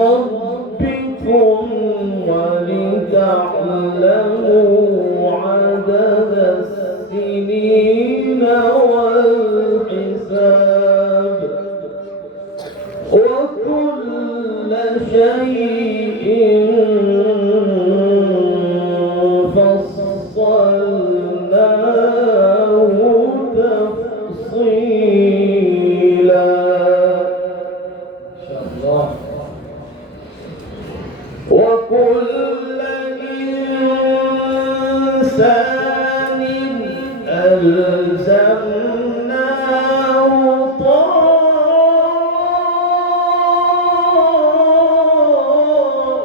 ربكم ولتعلموا عدد السنين والحساب وكل شيء فصلناه تفصيلا. وكل إنسان ألزمناه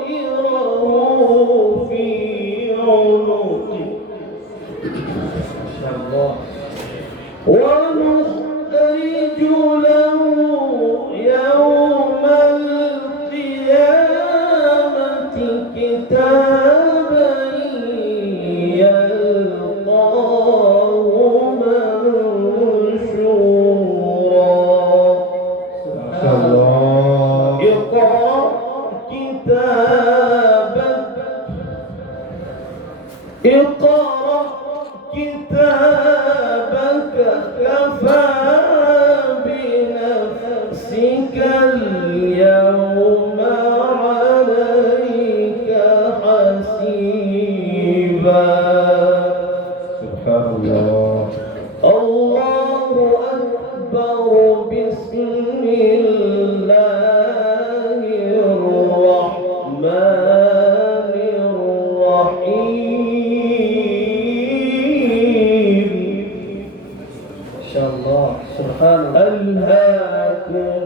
طائره في عنقه ونخرج له يوم القيامة كتابا يلقاه منشورا. اقرأ كتابك كفى بنفسك اليوم عليك حسيبا. سبحان الله. الله أكبر. بسم الله الرحمن الرحيم. ما شاء الله، سبحان الله. ألهاكم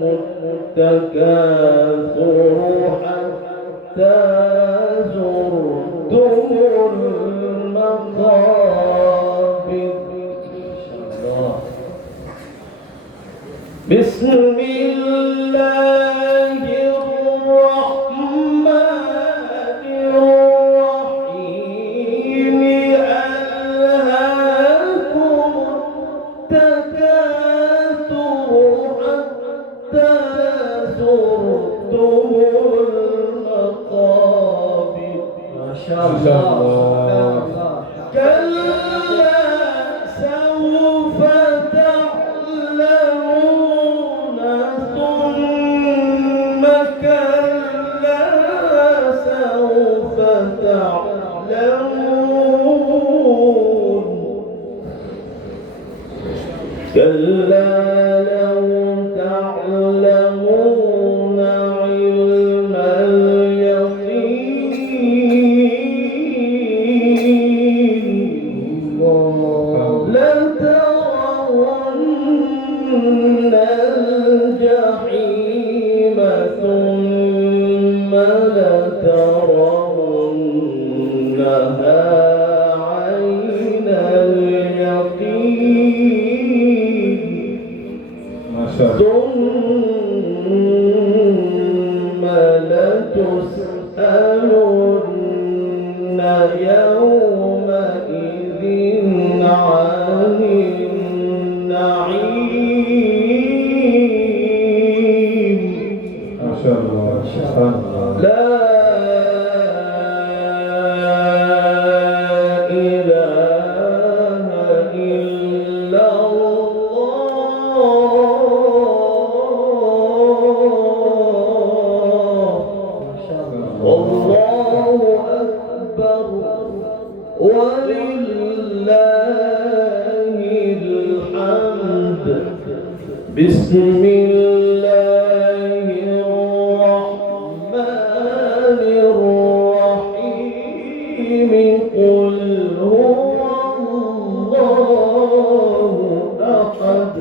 التكاثر حتى زرتم المقابر. بسم الله الرحمن الرحيم. ألهاكم التكاثر حتى زرتم المقابر. ما شاء الله. كلا سوف تعلمون ثم كلا سوف تعلمون. كلا لو تعلمون علم اليقين لترون الجحيم ثم لترونها عين اليقين ما شاء الله. ثم لتسألن يومئذ عن النعيم. لا إله إلا الله والله أكبر ولله الحمد بسم الله الرحمن الرحيم قل هو الله أحد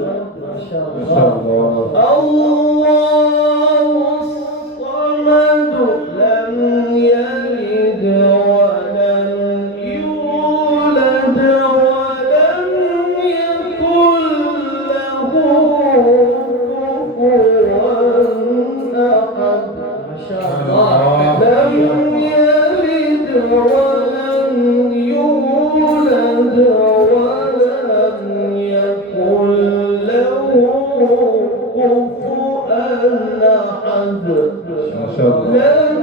الله الصمد لم يلد ولم يولد ولم يكن له كفوا أحد لم يلد ولم يولد ولم يكن له كفوا أحد لم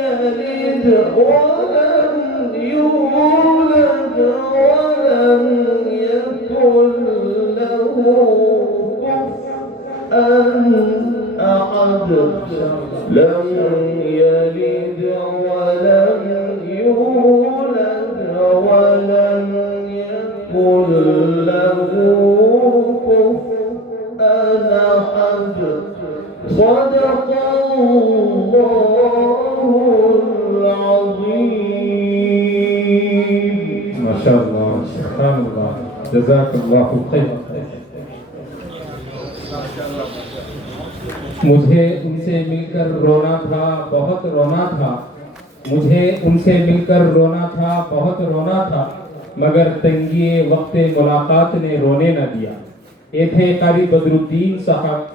يلد ولم يولد ولم يكن له كفوا أحد لم يلد ولم يولد ولم يكن له كفوا أحد صدق الله العظيم. ما شاء الله سبحان الله جزاك الله خیر. مجھے ان سے مل کر رونا تھا بہت رونا تھا مجھے ان سے مل کر رونا تھا بہت رونا تھا مگر تنگی وقت ملاقات نے رونے نہ دیا. یہ تھے قاری بدر الدین صاحب